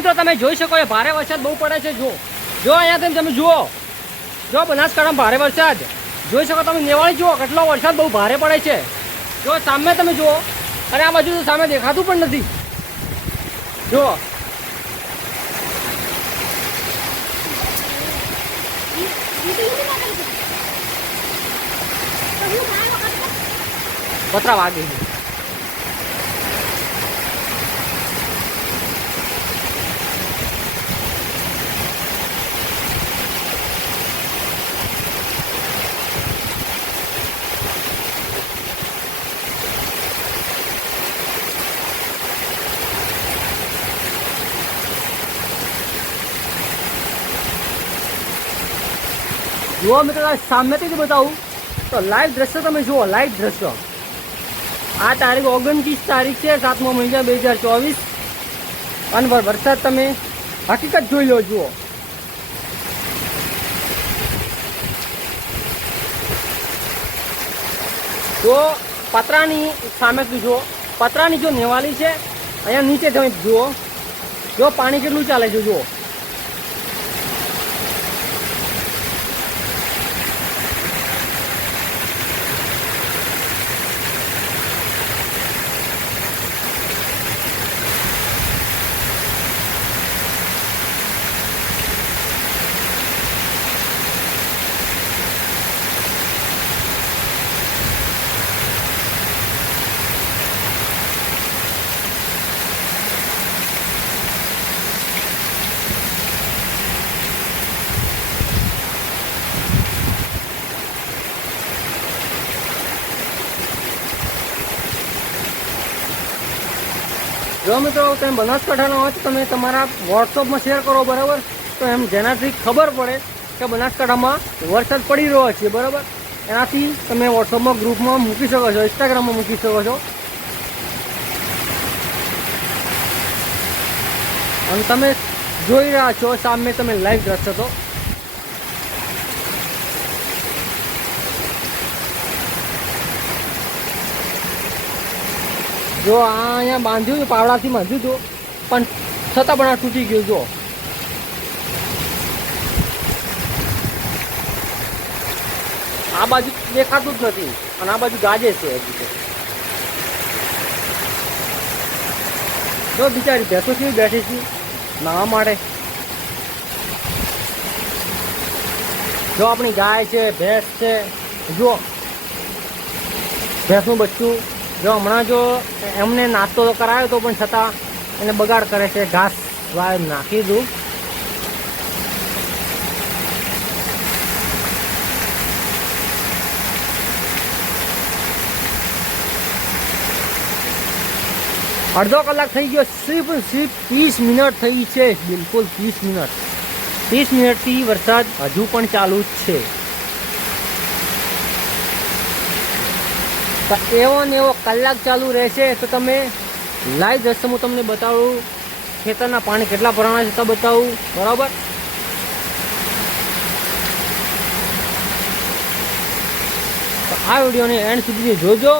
મિત્રો તમે જોઈ શકો છો ભારે વરસાદ બહુ પડે છે। જો અહીંયા તમે જુઓ, જો બનાસકાંઠામાં ભારે વરસાદ જોઈ શકો તમે। નેવાળી જુઓ કેટલો વરસાદ બહુ ભારે પડે છે। જો સામે તમે જુઓ, અને આ બાજુ તો સામે દેખાતું પણ નથી। જુઓ પતરા વાગે છે। જુઓ મિત્રો સામેથી બતાવું તો લાઈવ દ્રશ્ય તમે જુઓ, લાઈવ દ્રશ્ય। આ તારીખ 29 તારીખ છે 7મો મહિના 2024 અને વરસાદ તમે હકીકત જોઈ લો। જુઓ તો પતરાની સામે જુઓ, પતરાની જો નેવાલી છે અહીંયા નીચે તમે જુઓ, જો પાણી કેટલું ચાલે છે। જુઓ જો મિત્રો તમે બનાસકાંઠાના હોય તો તમે તમારા વોટ્સઅપમાં શેર કરો, બરાબર। તો એમ જેનાથી ખબર પડે કે બનાસકાંઠામાં વરસાદ પડી રહ્યો છે, બરાબર। એનાથી તમે વોટ્સઅપમાં ગ્રુપમાં મૂકી શકો છો, ઇન્સ્ટાગ્રામમાં મૂકી શકો છો। અને તમે જોઈ રહ્યા છો સામે તમે લાઈવ દ્રશ્ય। તો જો આ અહીંયા બાંધ્યું, પાવડાથી બાંધ્યું હતું, પણ છતાં પણ આ તૂટી ગયું। જો આ બાજુ દેખાતું જ નથી અને આ બાજુ ગાજે છે હજી તો। જો બિચારી ભેંસો કેવી બેઠી છે નાવા માટે। જો આપણી ગાય છે, ભેંસ છે, જો ભેંસનું બચ્ચું। જો હમણાં જો એમને નાસ્તો તો કરાયો તો પણ છતાં એને બગાડ કરે છે। ઘાસ વાય નાખી દઉં। અડધો કલાક થઈ ગયો, સિર્ફ 30 મિનિટ થઈ છે, બિલકુલ 30 મિનિટ। 30 મિનિટથી વરસાદ હજુ પણ ચાલુ જ છે। એવો ને એવો કલાક ચાલુ રહેશે તો તમે લાઈવ દ્રશ્ય હું તમને બતાવું, ખેતરના પાણી કેટલા ભરાણા છે તો બતાવું, બરાબર। તો આ વિડીયોને એન્ડ સુધી જોજો।